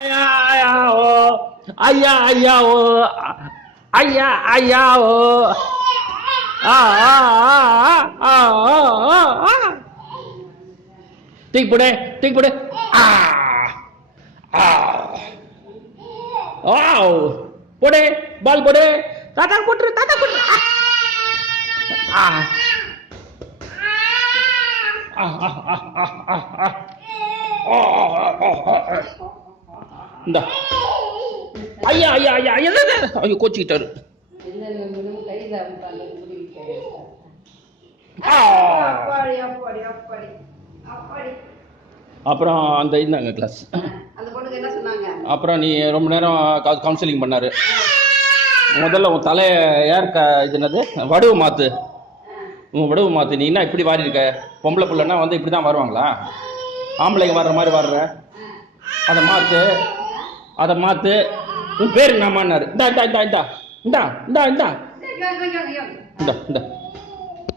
ஐயா ஓ ஐயா ஐயா ஓ ஐயா ஐயா ஓ ஆ ஆ ஆ ஆ ஆ தூக்கி போடு ஆ ஆ வாவ் போடு பால் போடு தாத்தா போட்டுரு ஆ ஆ ஆ ஆ ஆ இந்த ஐயா ஐயா ஐயா ஐயா ஐயோ கோச்சிக்கிட்டாரு அப்புறம் அந்த இருந்தாங்க கிளாஸ் அப்புறம் நீ ரொம்ப நேரம் கவுன்சிலிங் பண்ணாரு முதல்ல உன் தலையை இது என்னது வடுவு மாத்து உன் வடுவு மாத்து நீ என்ன இப்படி வாரி இருக்க பொம்பளை பிள்ளைன்னா வந்து இப்படி தான் வருவாங்களா ஆம்பளைங்க வர்ற மாதிரி வர்ற அதை மாத்து உன் பேரு நாமான்னாரு இந்தா இந்தா இந்தா இந்தா இந்தா இந்தா இந்தா இந்தா